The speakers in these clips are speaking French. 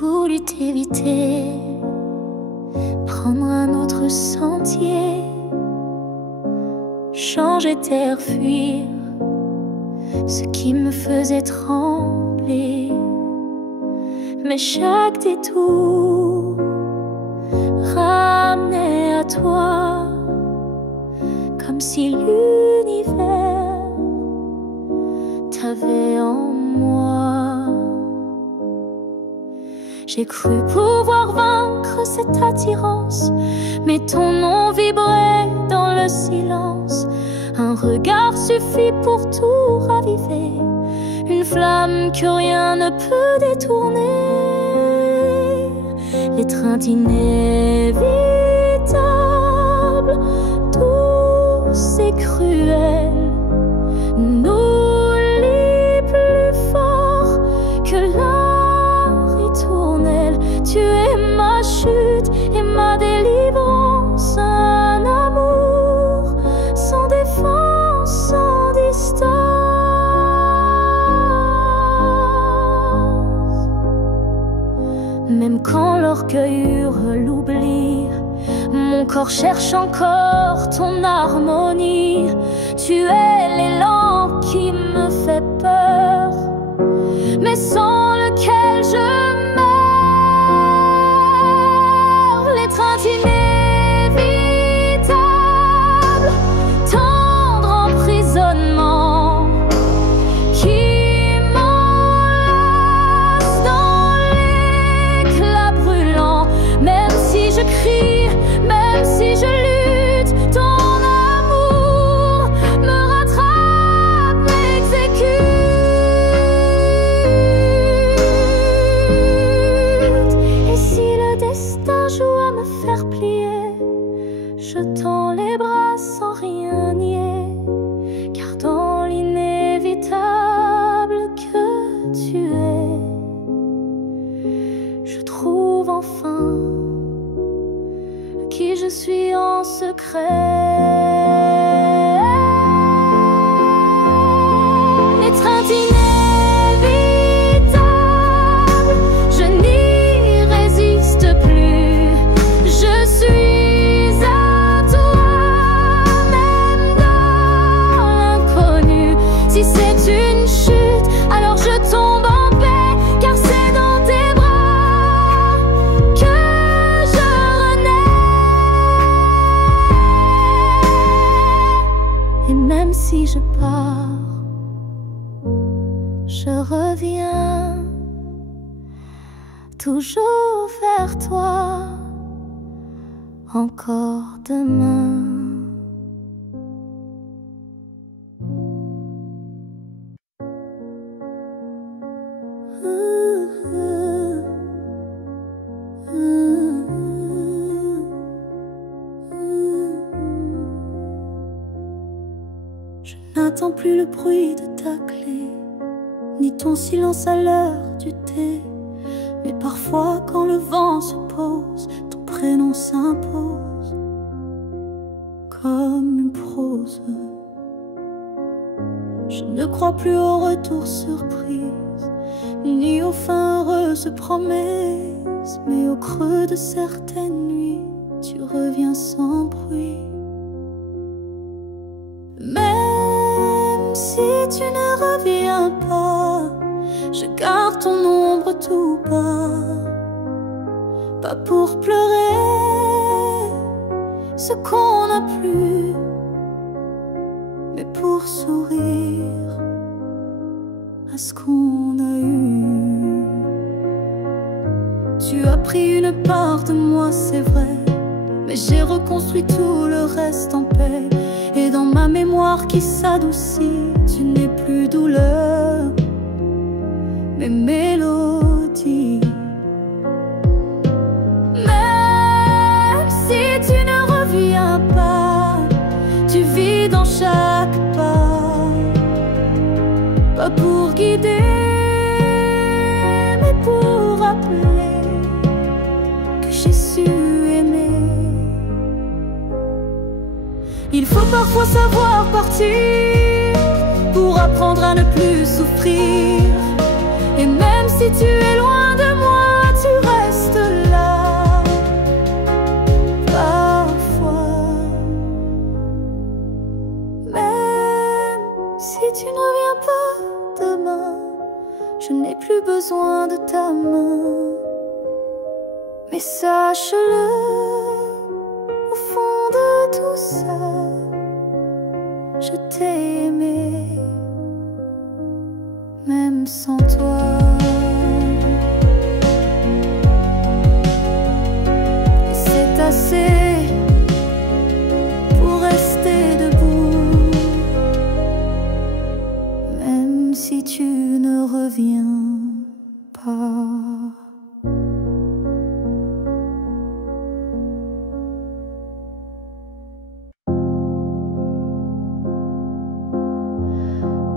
voulu t'éviter, prendre un autre sentier, changer d'air, fuir ce qui me faisait trembler. Mais chaque détour ramenait à toi, comme si l'univers t'avait en moi. J'ai cru pouvoir vaincre cette attirance, mais ton nom vibrait dans le silence. Un regard suffit pour tout raviver, une flamme que rien ne peut détourner. L'étreinte inévitable, douce et cruelle, nous lie plus fort que la ritournelle. Tu es ma chute et ma délivrance, un amour sans défense, sans distance. Même quand l'orgueil hurle l'oubli, mon corps cherche encore ton harmonie. Tu es l'élan qui me fait peur, mais sans lequel je meurs. L'étreinte inévitable, tendre emprisonnement qui m'enlace dans l'éclat brûlant. Même si je crie, même si je lutte, ton amour me rattrape, m'exécute. Et si le destin joue à me faire plier, je tends les bras sans rien nier, car dans l'inévitable que tu es, je trouve enfin qui je suis en secret. L'étreinte inévitable, je n'y résiste plus. Je suis à toi, même dans l'inconnu. Si c'est une chute, alors je tombe en paix, car c'est dans tes bras que je renais. Et même si je pars, je reviens toujours vers toi, encore demain. Je n'attends plus le bruit de ta clé, ni ton silence à l'heure du thé. Mais parfois quand le vent se pose, ton prénom s'impose comme une prose. Je ne crois plus au retour surprise, ni aux fins heureuses promesses. Mais au creux de certaines nuits, tu reviens sans bruit. Même si tu ne reviens pas, je garde ton ombre tout bas. Pas pour pleurer ce qu'on n'a plus, mais pour sourire à ce qu'on a eu. Tu as pris une part de moi, c'est vrai, mais j'ai reconstruit tout le reste en paix. Et dans ma mémoire qui s'adoucit, tu n'es plus douleur, mais mélodie. Même si tu ne reviens pas, tu vis dans chaque pas. Pas pour guider, mais pour rappeler que j'ai su aimer. Il faut parfois savoir partir pour apprendre à ne plus souffrir. Et même si tu es loin de moi, tu Si tu ne reviens pas demain, je n'ai plus besoin de ta main. Mais sache-le, au fond de tout ça, je t'ai aimé, même sans toi. Et c'est assez pour rester debout, même si tu ne reviens pas.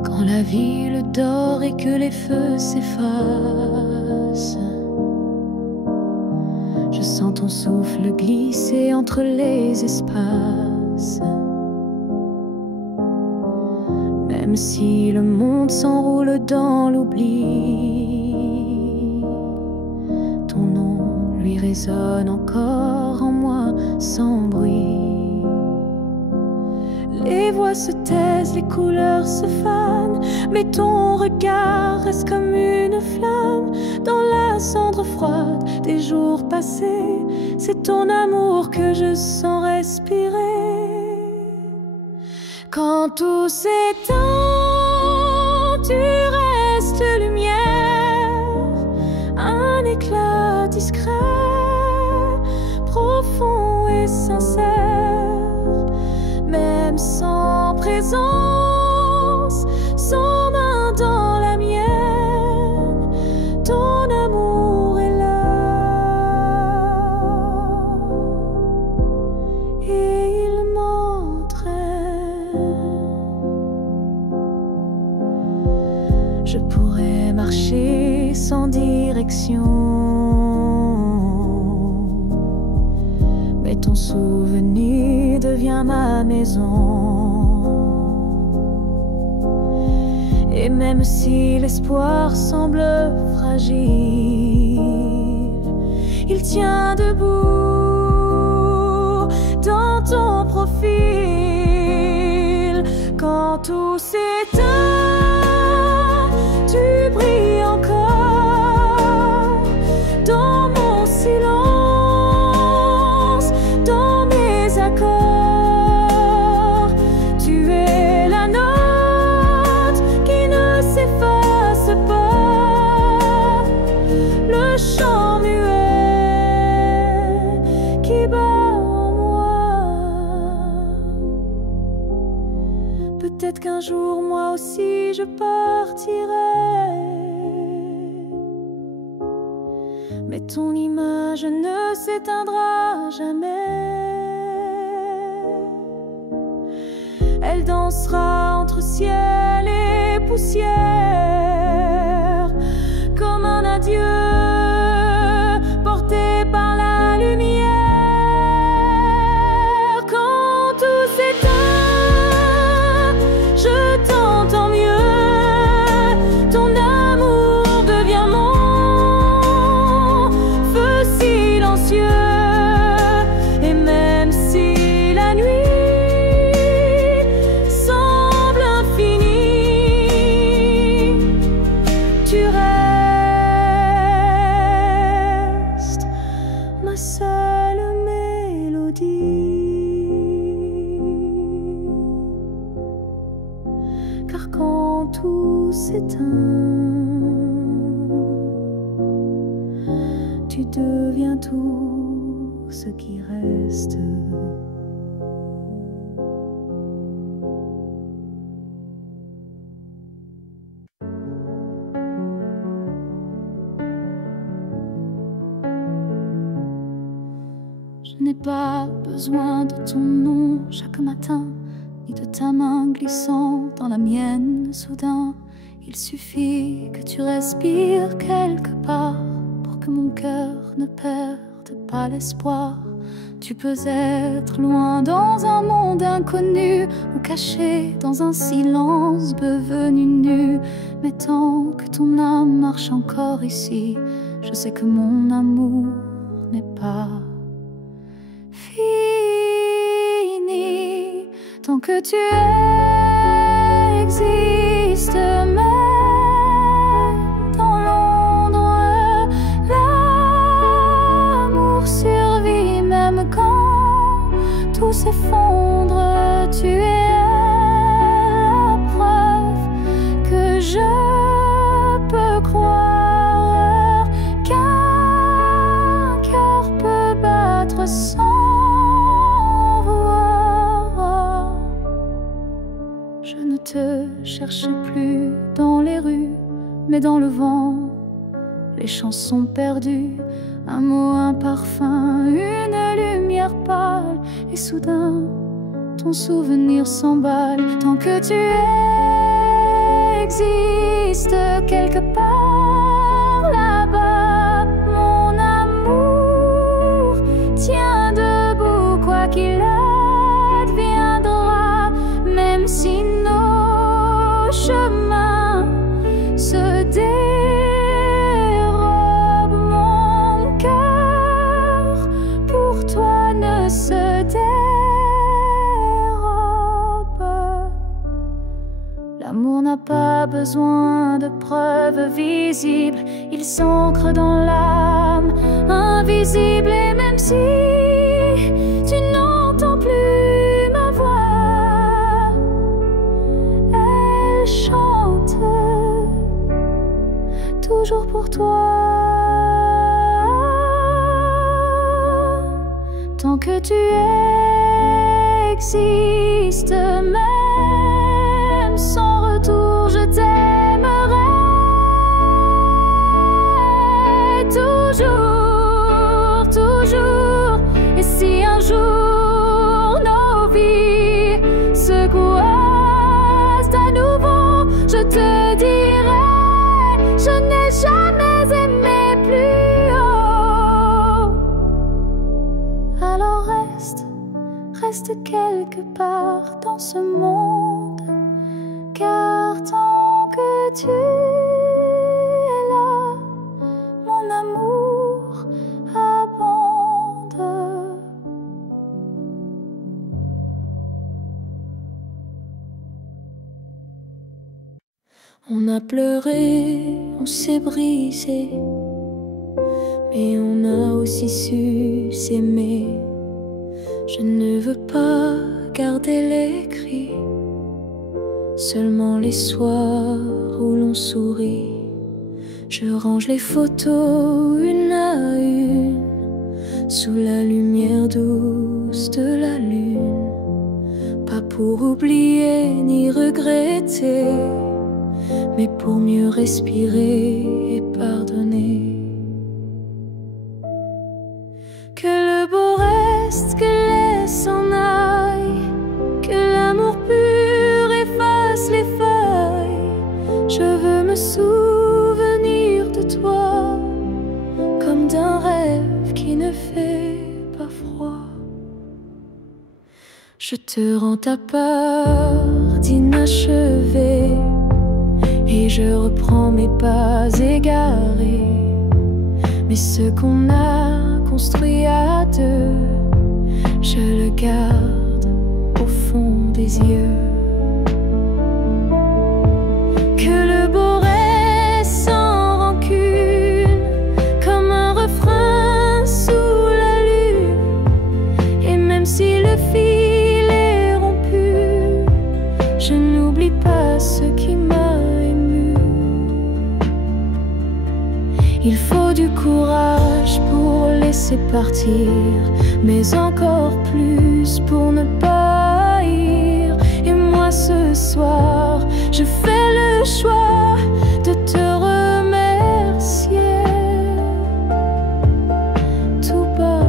Quand la ville dort et que les feux s'effacent, je sens ton souffle glisser entre les espaces. Même si le monde s'enroule dans l'oubli, ton nom lui résonne encore en moi sans bruit. Les voix se taisent, les couleurs se fanent, mais ton regard reste comme une flamme dans la cendre froide des jours passés. C'est ton amour que je sens respirer. Quand tout s'éteint, tu restes lumière, un éclat discret, profond et sincère. Même sans présence, sans main dans la mienne, ton amour est là et il m'entraîne. Je pourrais marcher sans direction, mais ton souvenir devient ma maison. Et même si l'espoir semble fragile, il tient debout dans ton profil. Quand tout s'éteint, tu brilles encore dans mon silence, dans mes accords. Tu es la note qui ne s'efface pas, le chant muet qui bat en moi. Peut-être qu'un jour moi aussi je partirai, mais ton image ne s'éteindra jamais. Elle dansera entre ciel et poussière, comme un adieu porté par la lumière. Quand tout s'éteint, je t'entends mieux, ton amour devient mon feu silencieux. Et même si la nuit semble infinie, tu restes ma seule mélodie. Car quand tout s'éteint, tu deviens tout ce qui reste. Je n'ai pas besoin de ton nom chaque matin, ni de ta main glissant dans la mienne soudain. Il suffit que tu respires quelque part pour que mon cœur ne perde pas l'espoir. Tu peux être loin dans un monde inconnu, ou caché dans un silence devenu nu. Mais tant que ton âme marche encore ici, je sais que mon amour n'est pas fini. Tant que tu existes, te cherche plus dans les rues, mais dans le vent. Les chansons perdues, un mot, un parfum, une lumière pâle. Et soudain, ton souvenir s'emballe. Tant que tu existes quelque part là-bas, mon amour, tiens debout, quoi qu'il adviendra. Même si nos chemins se dérobent, mon cœur pour toi ne se dérobe. L'amour n'a pas besoin de preuves visibles, il s'ancre dans l'âme, invisible. Et même si tu n'entends plus ma voix, elle chante toujours pour toi. Tant que tu existes, même sans retour, je t'aimerai toujours, toujours. Et si un jour nos vies se croisent à nouveau, je te dirai, je n'ai jamais aimé plus haut. Alors reste quelque part dans ce monde, car tant que tu es là, mon amour abonde. On a pleuré, on s'est brisé, mais on a aussi su s'aimer. Je ne veux pas garder les cris, seulement les soirs où l'on sourit. Je range les photos une à une, sous la lumière douce de la lune. Pas pour oublier ni regretter, mais pour mieux respirer et pardonner. Que le beau reste, que les s'en aille, que l'amour pur efface les feuilles. Je veux me souvenir de toi, comme d'un rêve qui ne fait pas froid. Je te rends ta part d'inachevé, et je reprends mes pas égarés. Mais ce qu'on a construit à deux, je le garde au fond des yeux. Que le beau reste sans rancune, comme un refrain sous la lune. Et même si le fil est rompu, je n'oublie pas ce qui m'a ému. Il faut du courage pour laisser partir, mais encore plus pour ne pas haïr. Et moi ce soir, je fais le choix de te remercier tout bas.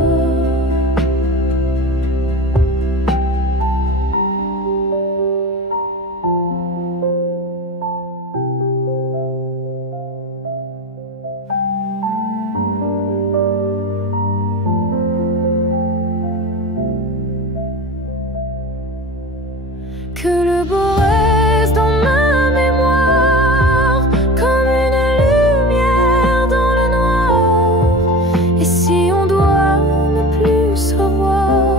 Que le beau reste dans ma mémoire, comme une lumière dans le noir. Et si on doit ne plus se revoir,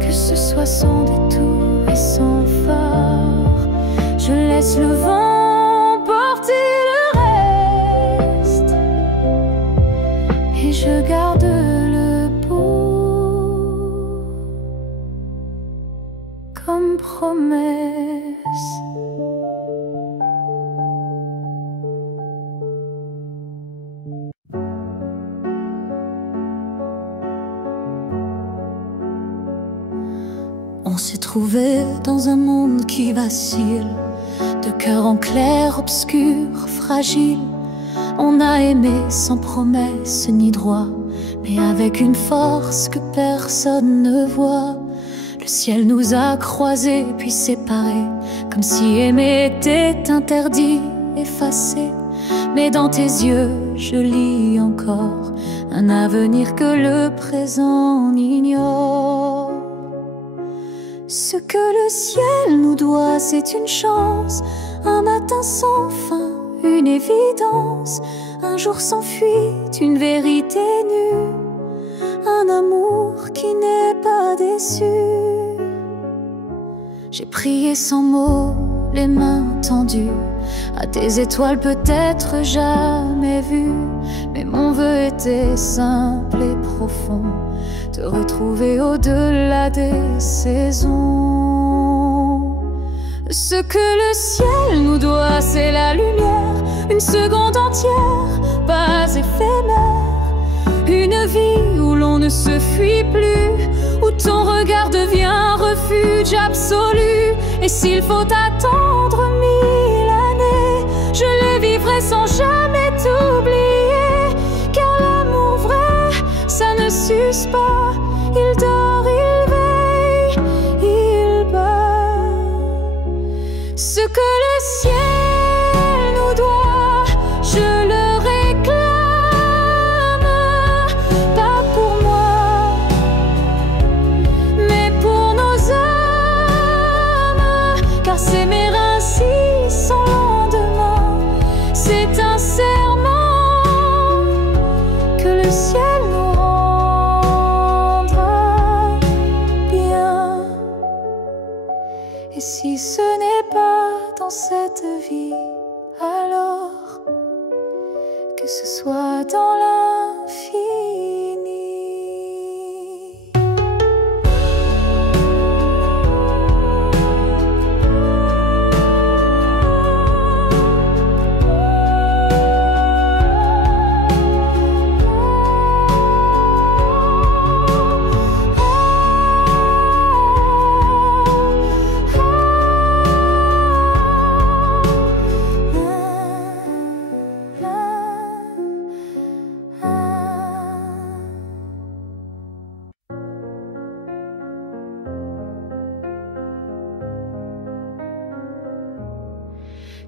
que ce soit sans détour et sans phare. Je laisse le vent porter le reste, et je garde le beau comme promesse. s'est trouvé dans un monde qui vacille, de cœur en clair, obscur, fragile. On a aimé sans promesse ni droit, mais avec une force que personne ne voit. Le ciel nous a croisés puis séparés, comme si aimer était interdit, effacé. Mais dans tes yeux, je lis encore un avenir que le présent ignore. Ce que le ciel nous doit, c'est une chance, un matin sans fin, une évidence, un jour sans fuite, une vérité nue, un amour qui n'est pas déçu. J'ai prié sans mots, les mains tendues à tes étoiles peut-être jamais vues, mais mon vœu était simple et profond, te retrouver au-delà des saisons. Ce que le ciel nous doit, c'est la lumière, une seconde entière, pas éphémère, une vie où l'on ne se fuit plus, où ton regard devient refuge absolu. Et s'il faut attendre 1000 années, je les vivrai sans jamais t'oublier, car l'amour vrai, ça ne s'use pas, il dort, il veille, il bat. Ce que le ciel nous doit, je le réclame, pas pour moi, mais pour nos âmes, car s'aimer ainsi sans lendemain, c'est un serment que le ciel nous rendra bien. Et si ce n'est pas dans cette vie, alors que ce soit dans l'infini.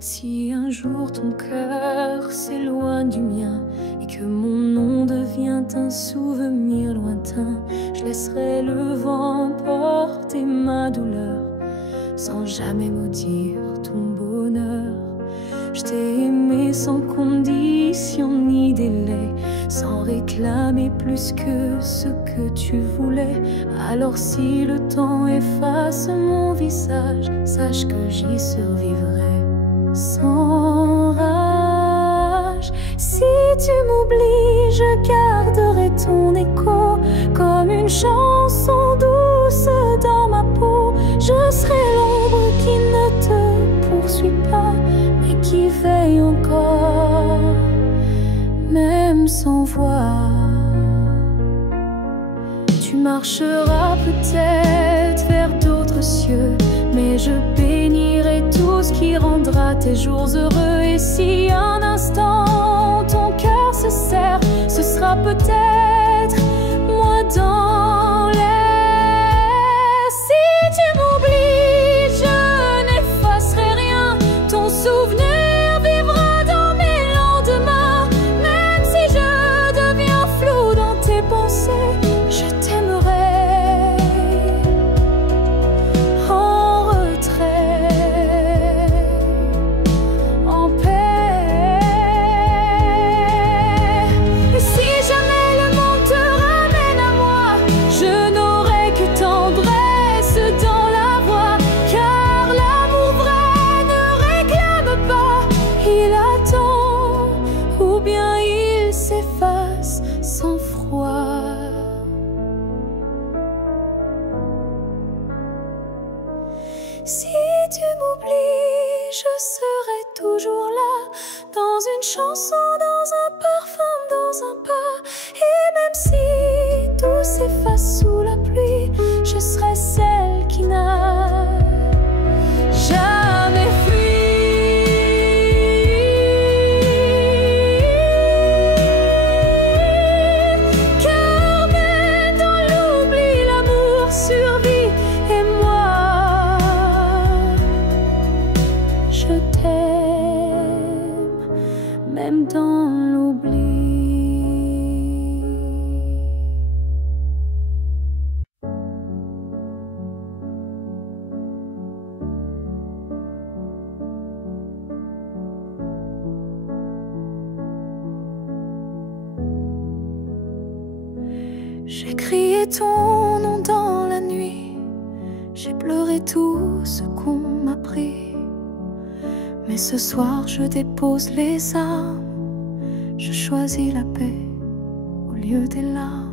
Si un jour ton cœur s'éloigne du mien et que mon nom devient un souvenir lointain, je laisserai le vent porter ma douleur sans jamais maudire ton bonheur. Je t'ai aimé sans condition ni délai, sans réclamer plus que ce que tu voulais. Alors si le temps efface mon visage, sache que j'y survivrai sans rage. Si tu m'oublies, je garderai ton écho comme une chanson douce dans ma peau. Je serai l'ombre qui ne te poursuit pas, mais qui veille encore, même sans voix. Tu marcheras peut-être vers d'autres cieux, mais je bénirai tout ce qui rendra tes jours heureux. Et si un instant ton cœur se serre, ce sera peut-être moi dans l'air. Si tu m'oublies, je n'effacerai rien, ton souvenir vivra dans mes lendemains. Même si je deviens flou dans tes pensées, je t'aimerai en retrait, en paix. Et si jamais le monde te ramène à moi, je n'aurai que tendresse dans la voix, car l'amour vrai ne réclame pas, il attend, ou bien il s'efface sans froid. Si tu m'oublies, je serai toujours là, dans une chanson, dans un parfum, dans un pas. Et même si tout s'efface sous la pluie, je serai celle qui n'a je t'aime, même dans l'oubli. J'ai crié ton nom dans la nuit, j'ai pleuré tout ce qu'on m'a pris. Mais ce soir je dépose les armes, je choisis la paix au lieu des larmes.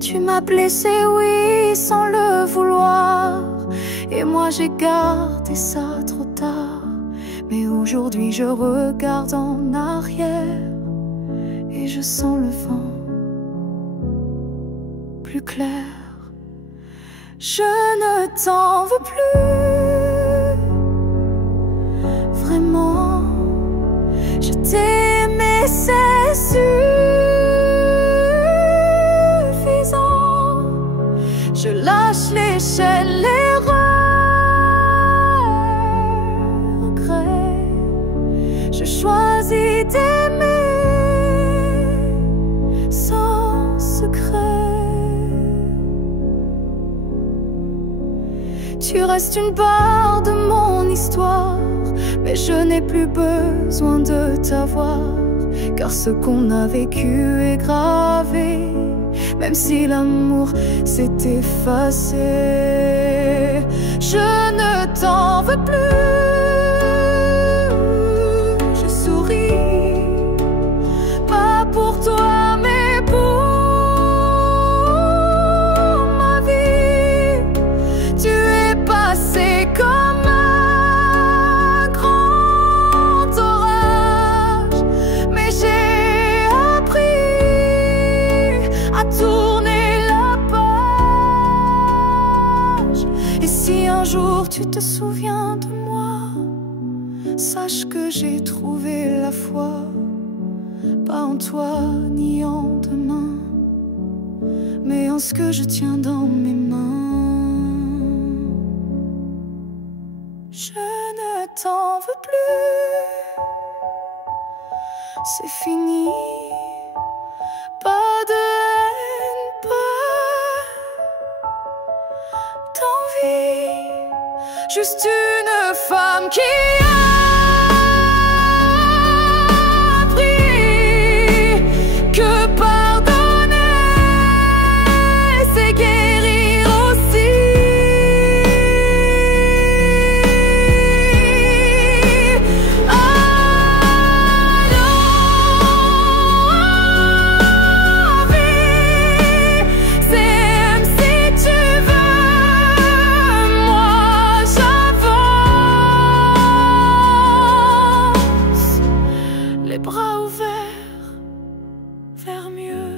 Tu m'as blessé, oui, sans le vouloir, et moi j'ai gardé ça trop tard. Mais aujourd'hui je regarde en arrière et je sens le vent plus clair. Je ne t'en veux plus, vraiment. Je t'ai aimé, c'est suffisant. Je lâche l'échelle, les regrets. Je choisis d'aimer sans secret. Tu restes une part de mon histoire, mais je n'ai plus besoin de t'avoir, car ce qu'on a vécu est gravé, même si l'amour s'est effacé. Je ne t'en veux plus, je souris, pas pour toi mais pour ma vie. Tu es passé comme un grand orage, mais j'ai appris à tourner la page. Et si un jour tu te souviens de moi, sache que j'ai trouvé la foi, pas en toi ni en demain, mais en ce que je tiens dans mes mains. Je ne t'en veux plus, c'est fini. Pas de haine, pas d'envie, juste une femme qui a appris que pardonner, c'est guérir aussi. Les bras ouverts vers mieux.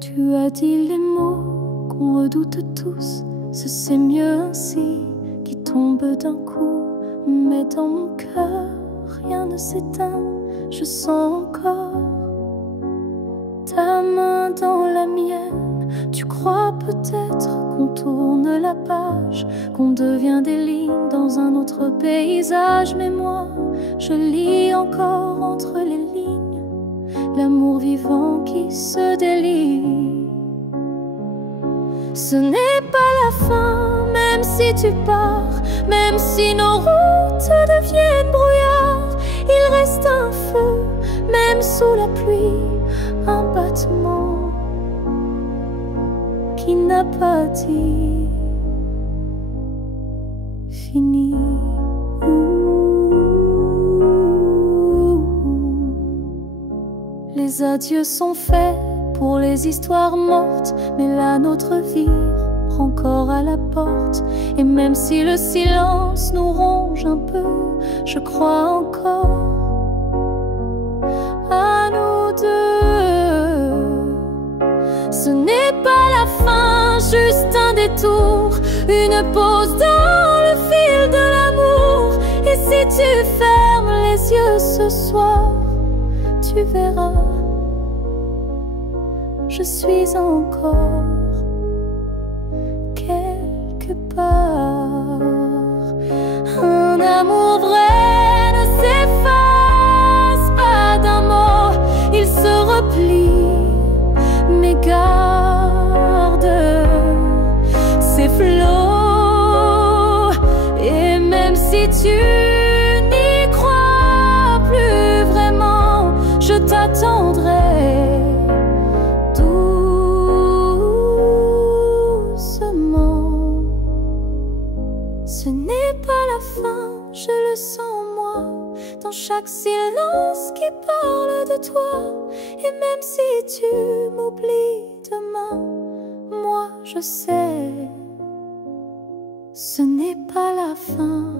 Tu as dit les mots qu'on redoute tous, ce c'est mieux ainsi, qui tombe d'un coup. Mais dans mon cœur, rien ne s'éteint, je sens encore ta main dans la mienne. Tu crois peut-être qu'on tourne la page, qu'on devient des lignes dans un autre paysage. Mais moi, je lis encore entre les lignes l'amour vivant qui se délie. Ce n'est pas la fin, même si tu pars, même si nos routes deviennent brouillard. Il reste un feu, même sous la pluie, un battement qui n'a pas dit fini. Les adieux sont faits pour les histoires mortes, mais la nôtre vie prend corps à la porte. Et même si le silence nous ronge un peu, je crois encore à nous deux. Ce n'est pas la fin, juste un détour, une pause dans le fil de l'amour. Et si tu fermes les yeux ce soir, tu verras, je suis encore quelque part. Un amour vrai ne s'efface pas d'un mot, il se replie, mais garde ses flots. Et même si tu n'y crois plus vraiment, je t'attendrai doucement. Ce n'est pas la fin, je le sens moi, dans chaque silence qui parle de toi. Et même si tu m'oublies demain, moi je sais, ce n'est pas la fin.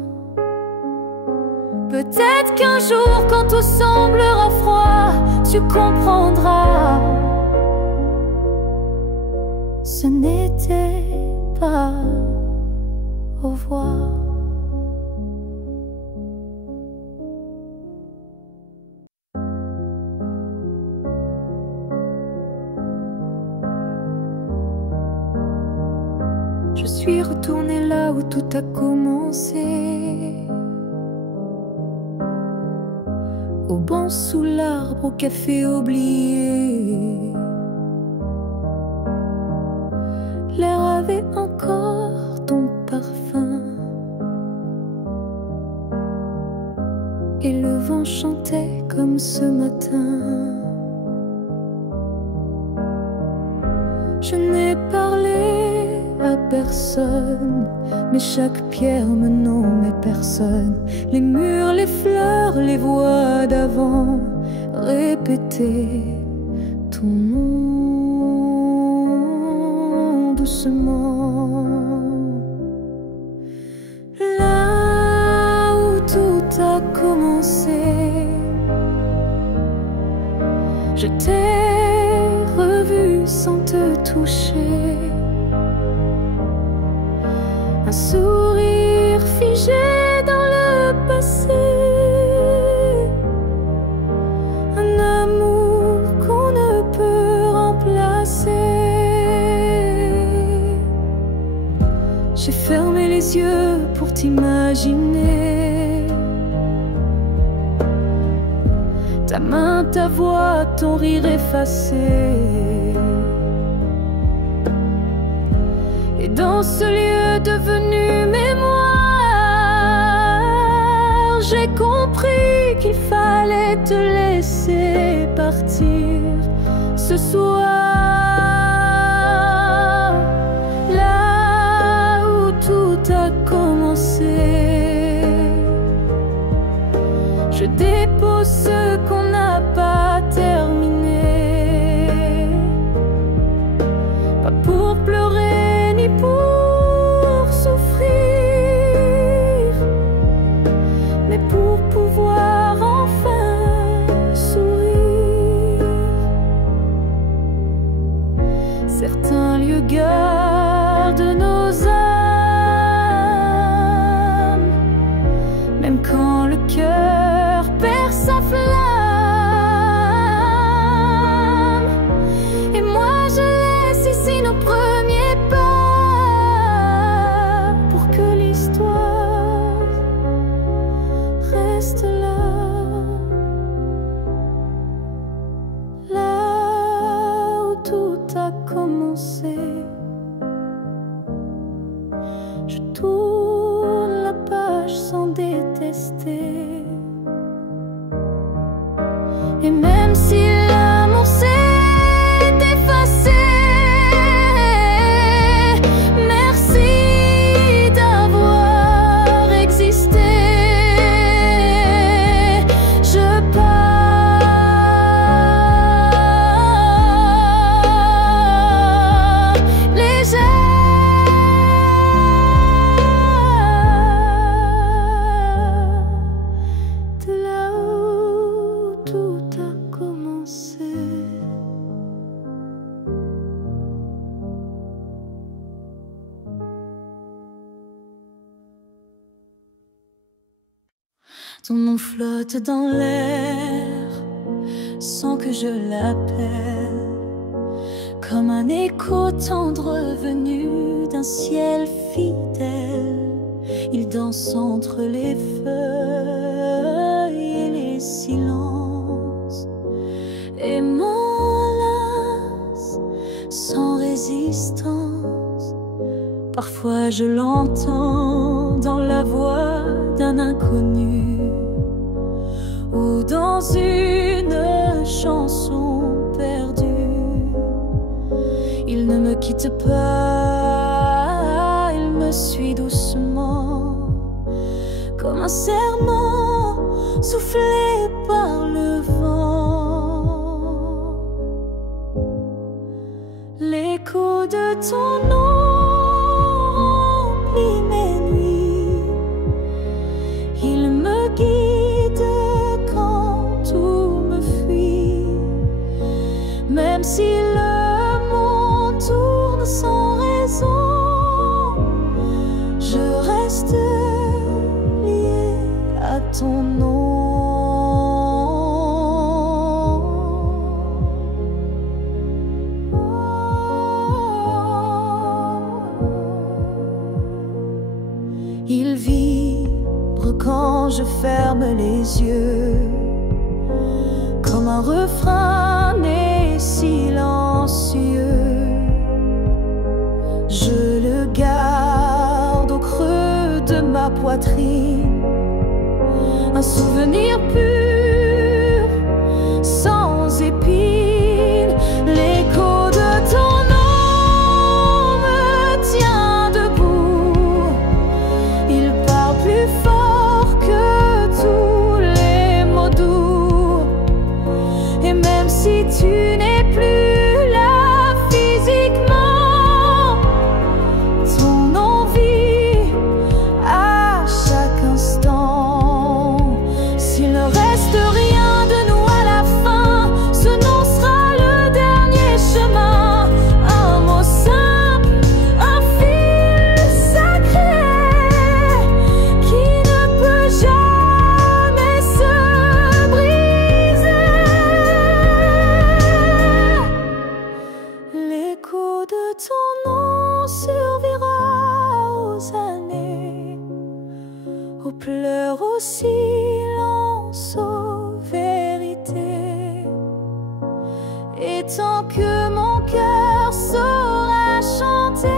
Peut-être qu'un jour, quand tout semblera froid, tu comprendras, ce n'était pas au revoir. Je suis retournée là où tout a commencé, au banc sous l'arbre, au café oublié. L'air avait encore ton parfum et le vent chantait comme ce matin. Je n'ai parlé à personne, mais chaque pierre me nommait personne. Les murs, les fleurs, les voix d'avant répétaient ton nom doucement. Là où tout a commencé, je t'ai revu sans te toucher. Un sourire figé dans le passé, un amour qu'on ne peut remplacer. J'ai fermé les yeux pour t'imaginer, ta main, ta voix, ton rire effacé. Et dans ce lieu devenu mémoire, j'ai compris qu'il fallait te laisser partir ce soir. Là où tout a commencé, je dépose ce qu'on n'a pas terminé, pas pour pleurer ni pour souffrir, mais pour pouvoir enfin sourire. Certains lieux gardent nos âmes, même quand le cœur perd sa flamme. Et moi je laisse ici nos premiers pas, pour que l'histoire reste là. Là où tout a commencé, je tourne la page sans détester. Et même si l'amour s'est effacé, merci d'avoir existé. Je pars légère, Ton nom flotte dans l'air sans que je l'appelle, comme un écho tendre venu d'un ciel fidèle. Il danse entre les feuilles et les silences et m'enlace sans résistance. Parfois je l'entends dans la voix d'un inconnu ou dans une chanson perdue. Il ne me quitte pas, il me suit doucement, comme un serment soufflé par le vent. L'écho de ton nom remplit mes nuits, il me guide quand tout me fuit. Même si le monde tourne sans raison, je reste lié à ton nom. Il vibre quand je ferme les yeux, comme un refrain né silencieux. Je le garde au creux de ma poitrine, un souvenir pur, sans épines. L'écho de ton nom me tient debout, il parle plus fort que tous les mots doux. Et même si tu n'es plus là physiquement, ton nom vit à chaque instant. S'il ne reste rien de nous à la fin, ce nom sera le dernier chemin. Un mot simple, un fil sacré qui ne peut jamais se briser. L'écho de ton nom survivra aux années, aux pleurs, aux silences, aux vérités. Et tant que mon cœur saura chanter,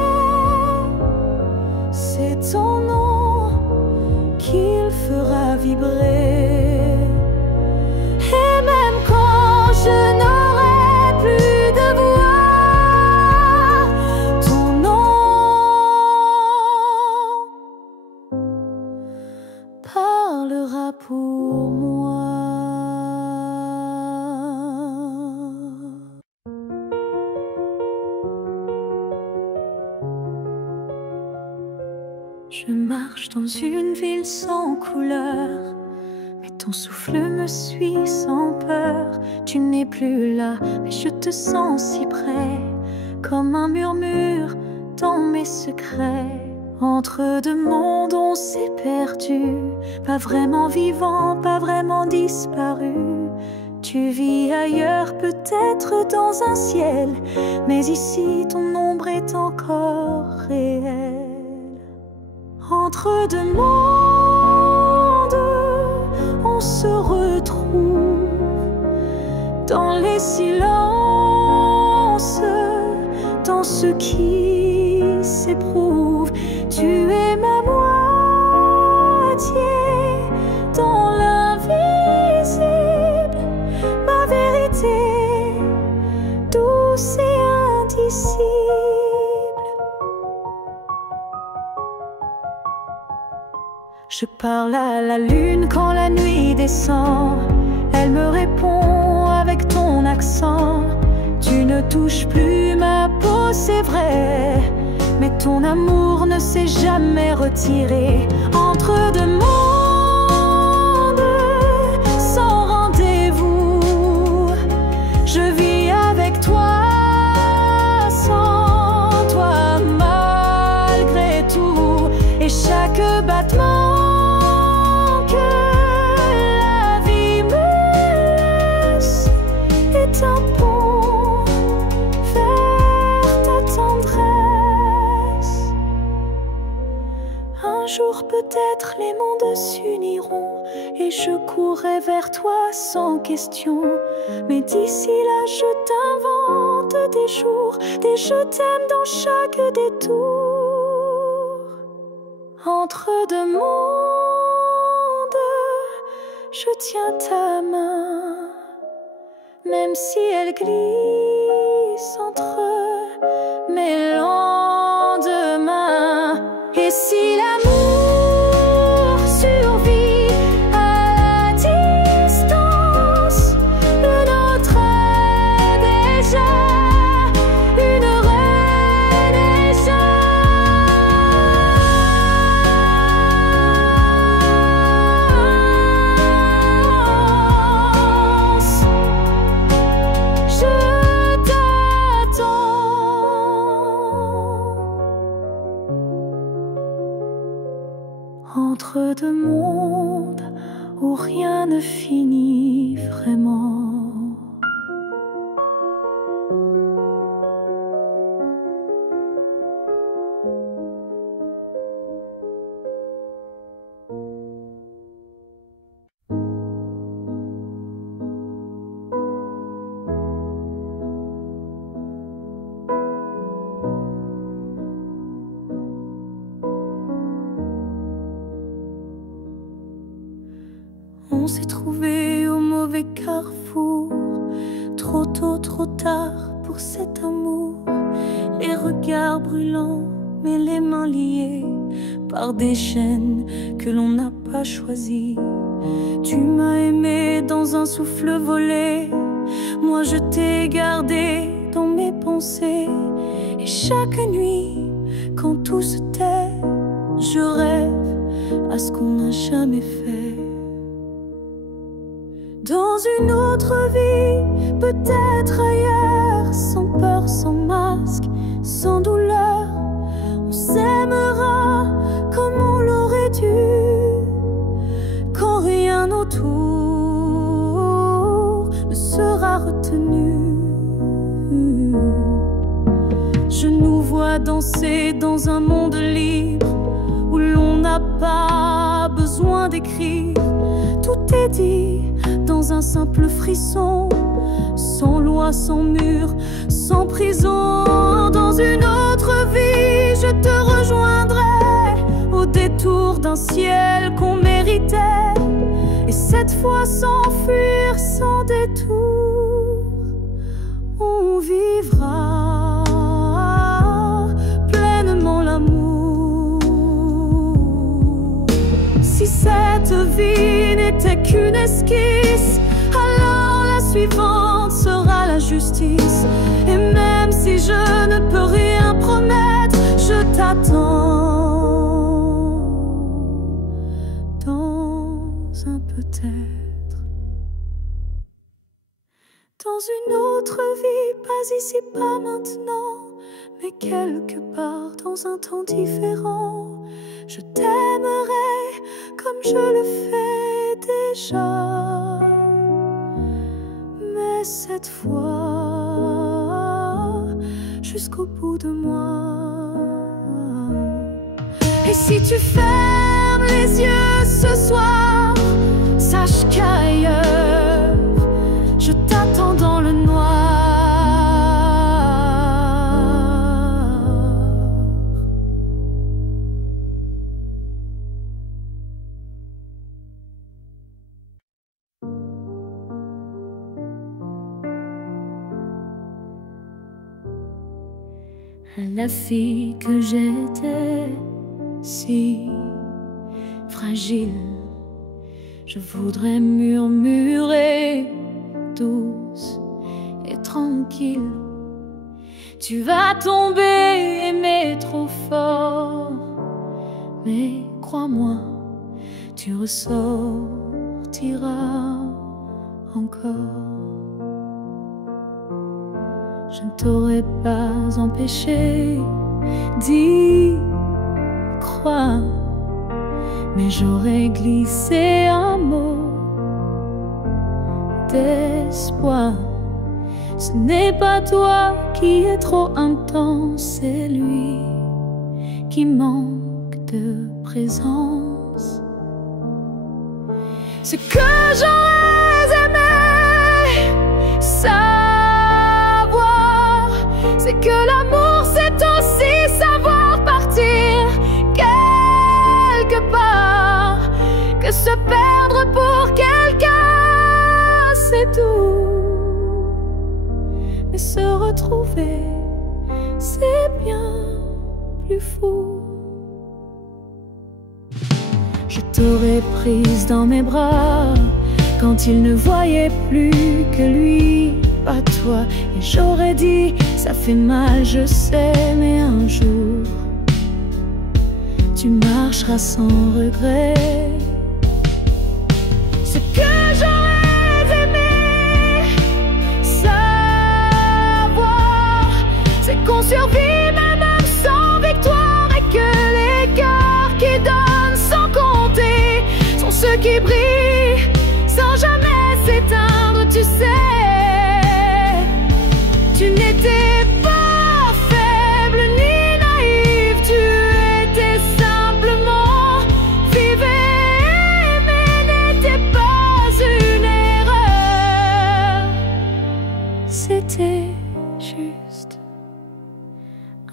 c'est ton nom qu'il fera vibrer. Et même quand je n'aurai plus de voix, ton nom parlera pour moi. Je marche dans une ville sans couleur, mais ton souffle me suit sans peur. Tu n'es plus là, mais je te sens si près, comme un murmure dans mes secrets. Entre deux mondes on s'est perdu, pas vraiment vivant, pas vraiment disparu. Tu vis ailleurs, peut-être dans un ciel, mais ici ton ombre est encore réelle. Entre deux mondes, on se retrouve dans les silences, dans ce qui s'éprouve. Tu es ma moitié dans l'invisible, ma vérité douce et indicible. Je parle à la lune quand la nuit descend, elle me répond avec ton accent. Tu ne touches plus ma peau, c'est vrai, mais ton amour ne s'est jamais retiré. Entre deux mondes sans rendez-vous, je vis avec toi, sans toi, malgré tout. Et chaque battement que jour peut-être les mondes s'uniront et je courrai vers toi sans question. Mais d'ici là je t'invente des jours, des je t'aime dans chaque détour. Entre deux mondes, je tiens ta main, même si elle glisse entre mes lendemains. Et si l'amour survit à la distance, le nôtre est déjà une renaissance. Je t'attends. Entre deux mondes où rien ne finit vraiment. On s'est trouvé au mauvais carrefour, trop tôt, trop tard pour cet amour. Les regards brûlants, mais les mains liées par des chaînes que l'on n'a pas choisies. Tu m'as aimé dans un souffle volé, moi je t'ai gardé dans mes pensées. Et chaque nuit, quand tout se tait, je rêve à ce qu'on n'a jamais fait. Dans une autre vie, peut-être ailleurs, sans peur, sans masque, sans douleur, on s'aimera comme on l'aurait dû, quand rien autour ne sera retenu. Je nous vois danser dans un monde libre, où l'on n'a pas besoin d'écrire. Tout est dit dans un simple frisson, sans loi, sans mur, sans prison. Dans une autre vie, je te rejoindrai au détour d'un ciel qu'on méritait. Et cette fois sans fuir, sans détour, on vivra pleinement l'amour. Si cette vie n'était qu'une esquisse, alors la suivante sera la justice. Et même si je ne peux rien promettre, je t'attends dans un peut-être. Dans une autre vie, pas ici, pas maintenant, mais quelque part dans un temps différent. Je t'aimerai comme je le fais déjà, mais cette fois jusqu'au bout de moi. Et si tu fermes les yeux ce soir, sache qu'ailleurs je t'attends dans le noir. La fille que j'étais, si fragile, je voudrais murmurer douce et tranquille. Tu vas tomber, aimer trop fort, mais crois-moi, tu ressortiras encore. Je ne t'aurais pas empêché d'y croire, mais j'aurais glissé un mot d'espoir. Ce n'est pas toi qui est trop intense, c'est lui qui manque de présence. Ce que j'aurais aimé savoir, c'est que l'amour c'est aussi savoir partir quelque part, que se perdre pour quelqu'un c'est doux, mais se retrouver c'est bien plus fou. Je t'aurais prise dans mes bras quand il ne voyait plus que lui, pas toi. Et j'aurais dit, ça fait mal, je sais, mais un jour tu marcheras sans regret. Ce que j'aurais aimé savoir, c'est qu'on survit même sans victoire, et que les cœurs qui donnent sans compter sont ceux qui brillent sans jamais s'éteindre. Tu sais, tu n'étais pas faible ni naïf, tu étais simplement vive et aimer n'était pas une erreur, c'était juste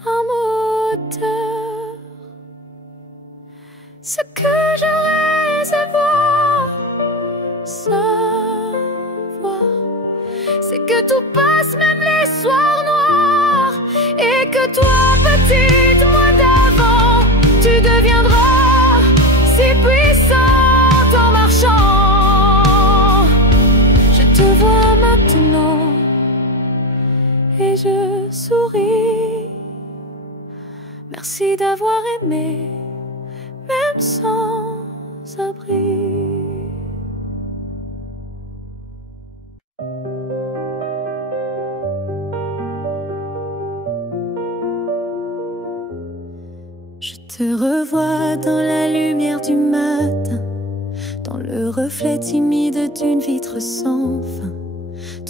un moteur. Ce que j'aurais savoir, c'est que tout passe, même les soirs noirs, et que toi, petite moi d'avant, tu deviendras si puissante en marchant. Je te vois maintenant et je souris. Merci d'avoir aimé, même sans abri. Je te revois dans la lumière du matin, dans le reflet timide d'une vitre sans fin.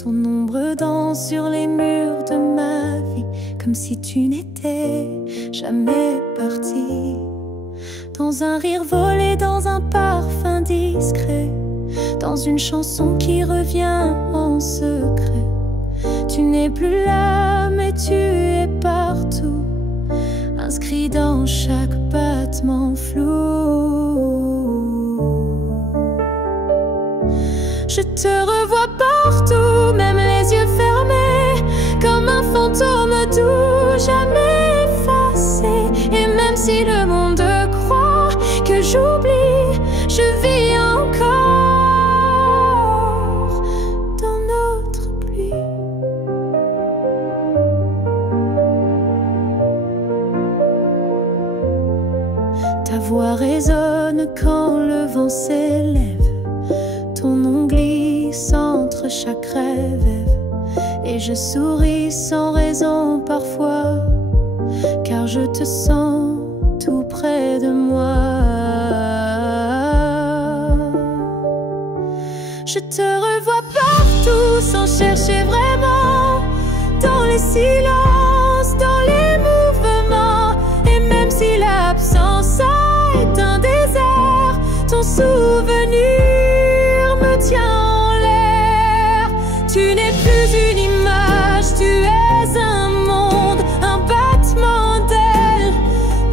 Ton ombre danse sur les murs de ma vie, comme si tu n'étais jamais parti. Dans un rire volé, dans un parfum discret, dans une chanson qui revient en secret. Tu n'es plus là, mais tu es partout, inscrit dans chaque battement flou. Je te revois partout, même les yeux fermés, comme un fantôme doux, jamais effacé. Et même si le monde croit que j'oublie, je vis encore dans notre pluie. Ta voix résonne quand le vent s'élève, ton nom glisse entre chaque rêve, et je souris sans raison parfois, car je te sens tout près de moi. Je te revois partout sans chercher vraiment, dans les silences, dans les mouvements. Et même si l'absence est un désert, ton souvenir me tient en l'air. Tu n'es plus une image, tu es un monde, un battement d'ailes,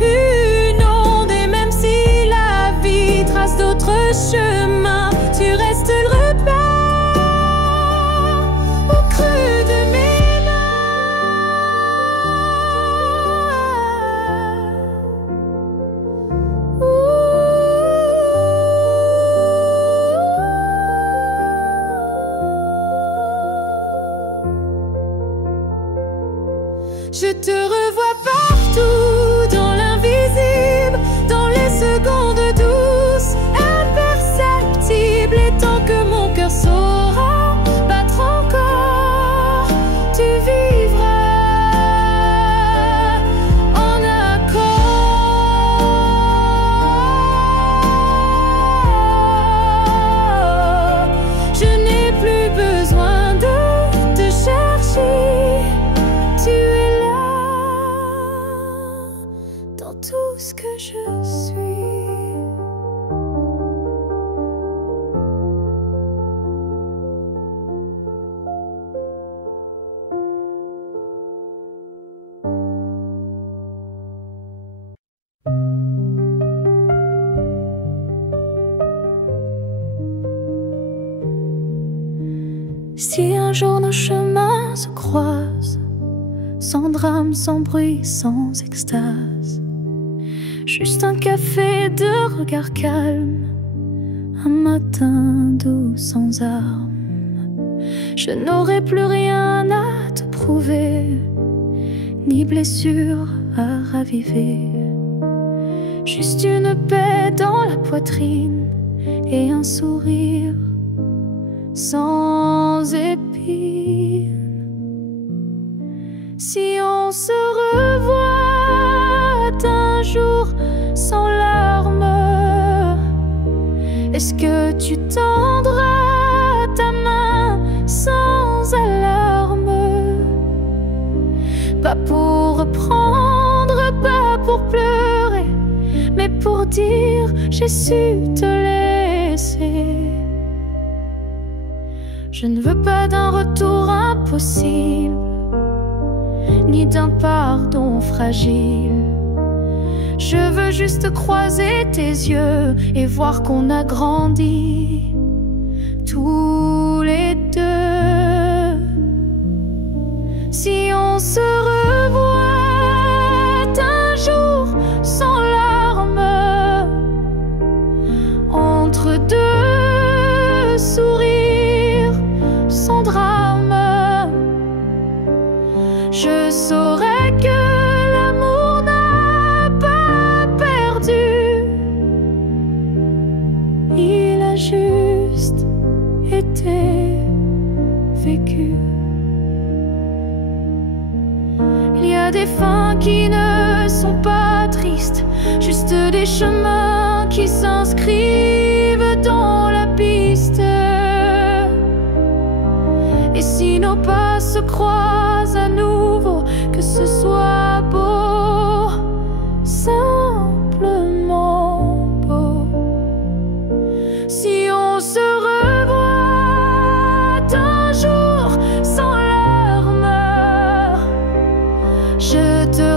une onde. Et même si la vie trace d'autres chemins, tu restes le repère au creux de mes mains. que je suis. Si un jour nos chemins se croisent, sans drame, sans bruit, sans extase, juste un café de regard calme, un matin doux sans armes, je n'aurai plus rien à te prouver, ni blessure à raviver, juste une paix dans la poitrine et un sourire sans épines. Si on se revoit un jour sans larmes, est-ce que tu tendras ta main sans alarme? Pas pour reprendre, pas pour pleurer, mais pour dire j'ai su te laisser. Je ne veux pas d'un retour impossible, ni d'un pardon fragile. Je veux juste croiser tes yeux et voir qu'on a grandi tous les deux. Si on se revoit un jour sans larmes, entre deux sourires sans drame, je saurais que l'amour n'a pas perdu. Il a juste été vécu. Il y a des fins qui ne sont pas tristes, juste des chemins qui s'inscrivent dans la piste. Et si nos pas se croisent à nouveau, que ce soit beau, simplement beau. Si on se revoit un jour sans larmes, je te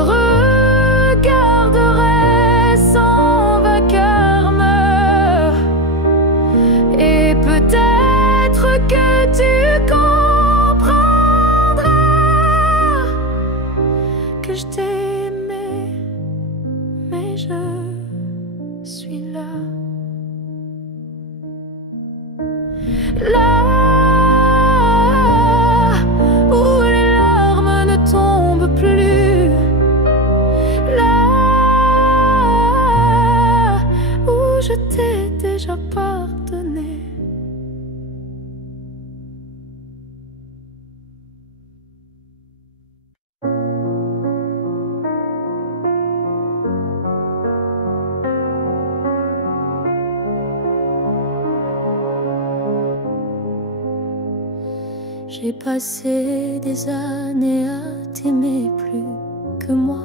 regarderai sans vacarme. Et peut-être que tu que je t'ai aimé, mais je suis là. Là où les larmes ne tombent plus, là où je t'ai déjà pardonné. J'ai passé des années à t'aimer plus que moi,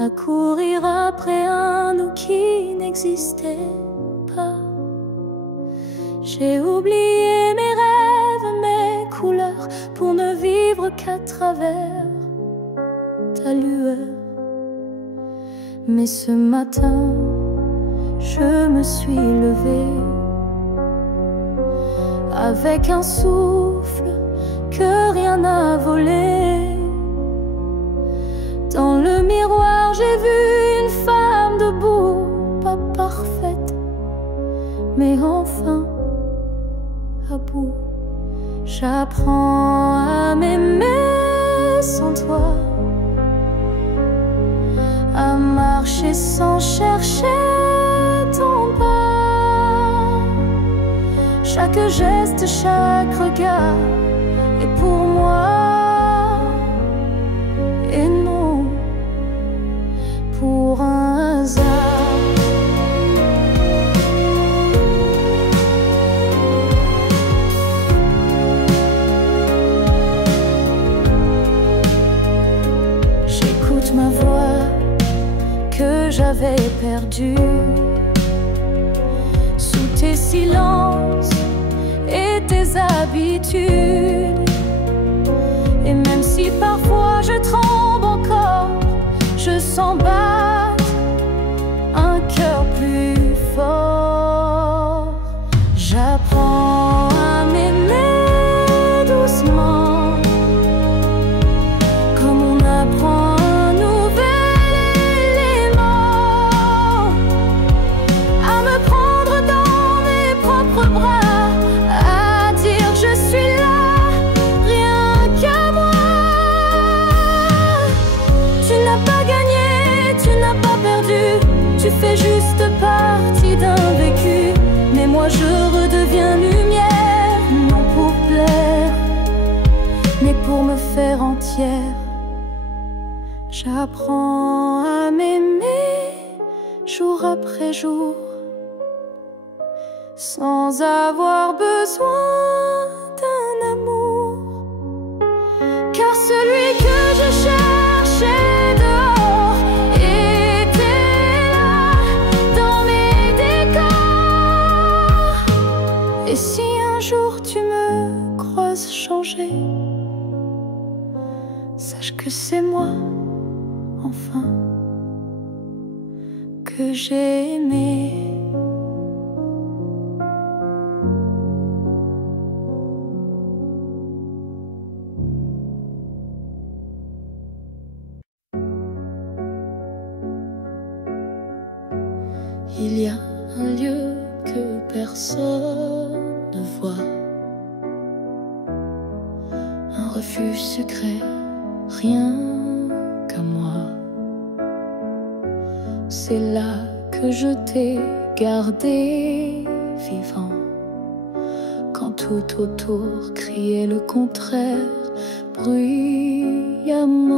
à courir après un nous qui n'existait pas. J'ai oublié mes rêves, mes couleurs, pour ne vivre qu'à travers ta lueur. Mais ce matin, je me suis levée avec un souffle que rien n'a volé. Dans le miroir, j'ai vu une femme debout, pas parfaite, mais enfin à bout. J'apprends à m'aimer sans toi, à marcher sans chercher ton pas. Chaque geste, chaque regard est pour moi, et non pour un hasard. J'écoute ma voix que j'avais perdu. Sous tes silences et tes habitudes, et même si parfois je tremble encore, je sens battre un cœur plus fort. J'apprends à m'aimer doucement, comme on apprend un nouvel élément, à me prendre dans mes propres bras, à dire je suis là, rien qu'à moi. Tu n'as pas gagné, tu n'as pas perdu, tu fais juste partie d'un vécu. Mais moi je redeviens lumière, non pour plaire, mais pour me faire entière. J'apprends à m'aimer jour après jour, sans avoir besoin d'un amour. Car celui que je cherchais dehors était là, dans mes décors. Et si un jour tu me croises changer, sache que c'est moi, enfin, que j'ai aimé. Il y a un lieu que personne ne voit, un refuge secret, rien qu'à moi. C'est là que je t'ai gardé vivant, quand tout autour criait le contraire bruyamment.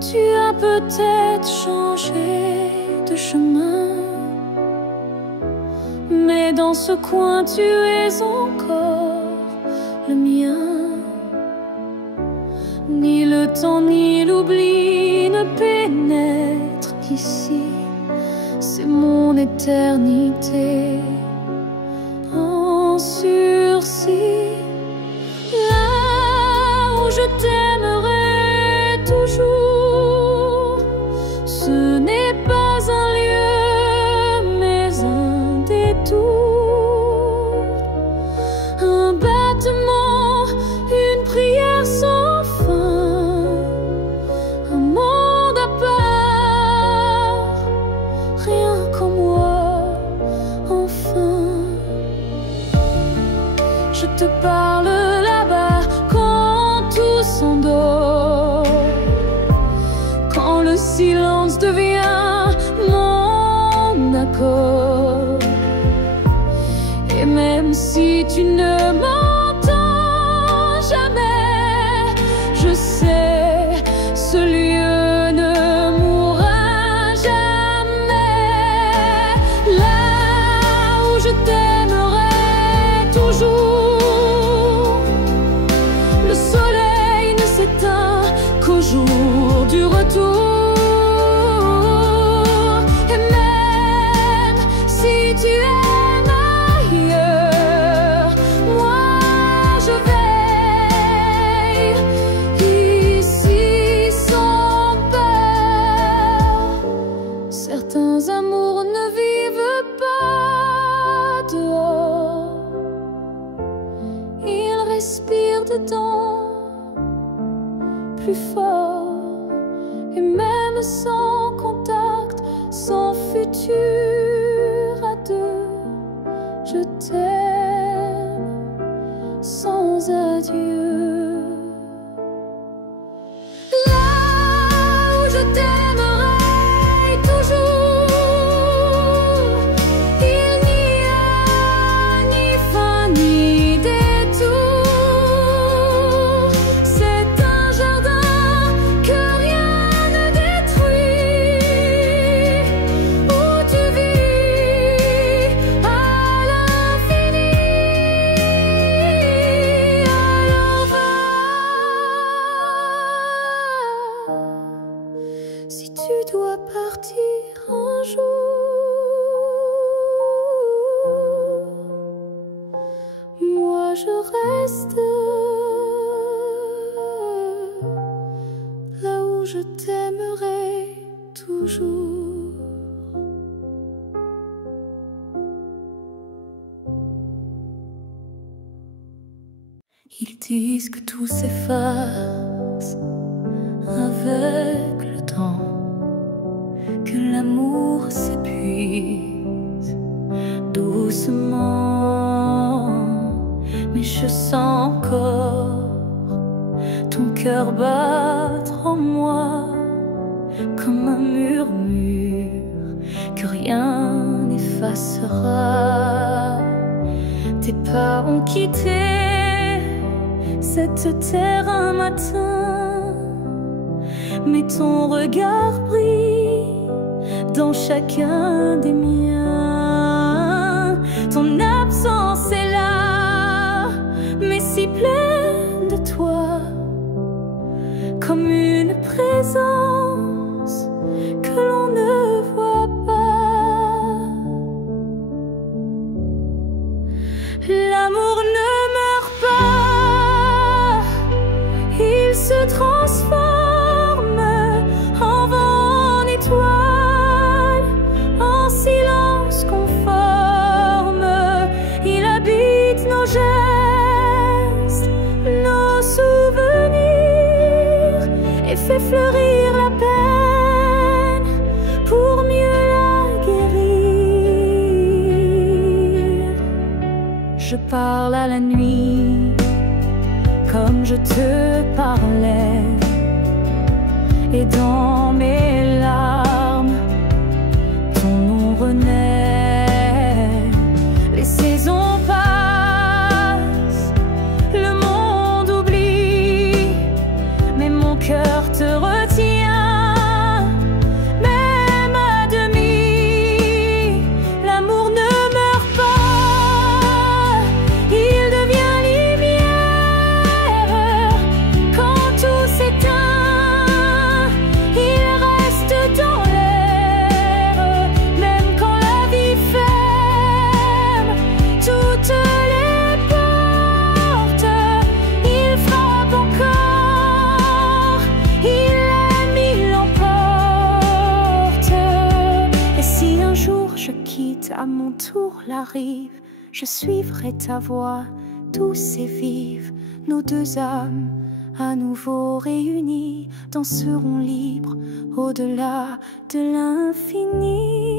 Tu as peut-être changé de chemin, mais dans ce coin tu es encore le mien. Ni le temps ni l'oubli ne pénètrent ici, c'est mon éternité en sursis. Là où je t'aimerai toujours, ce n'est pas un lieu, mais un détour, un battement, une prière sans fin, un monde à part, rien qu'en moi, enfin. Je te parle là-bas quand tout s'endort, quand le silence devient mon accord. Et même si tu ne m'entends jamais, je sais, ce lieu ne mourra jamais. Là où je t'aimerai toujours, le soleil ne s'éteint qu'au jour du retour. Et même si tu aimes ailleurs, moi je veille ici sans peur. Certains amours ne vivent pas dehors, ils respirent dedans plus fort. Et même sans contact, sans futur à deux, je t'aime sans adieu. Là où je t'aimerai toujours, il n'y a ni fin ni détour. C'est un jardin que rien ne détruit, où tu vis Si tu dois partir un jour, moi je reste là où je t'aimerai toujours. Ils disent que tout s'efface avec le temps, que l'amour s'épuise doucement, mais je sens encore ton cœur battre en moi comme un murmure que rien n'effacera. Tes pas ont quitté cette terre un matin, mais ton regard brille dans chacun des miens. Ton absence est là, mais si pleine de toi, comme une présence que l'on ne voit pas. L'amour ne meurt pas, il se transforme en vent, en étoile, en silence conforme. Il habite nos gestes, nos souvenirs, et fait fleurir la peine pour mieux la guérir. Je parle à la nuit comme je te parlais, et dans mes larmes ton nom renaît. Les saisons passent, le monde oublie, mais mon cœur te retient, même à demi. L'amour ne meurt pas, il devient lumière quand tout s'éteint. Il reste dans l'air, même quand la vie ferme toutes les portes. Il frappe encore, il aime, il l'emporte. Et si un jour je quitte à mon tour la rive, je suivrai ta voix douce et vive. Nos deux âmes à nouveau réunies danseront libres au-delà de l'infini.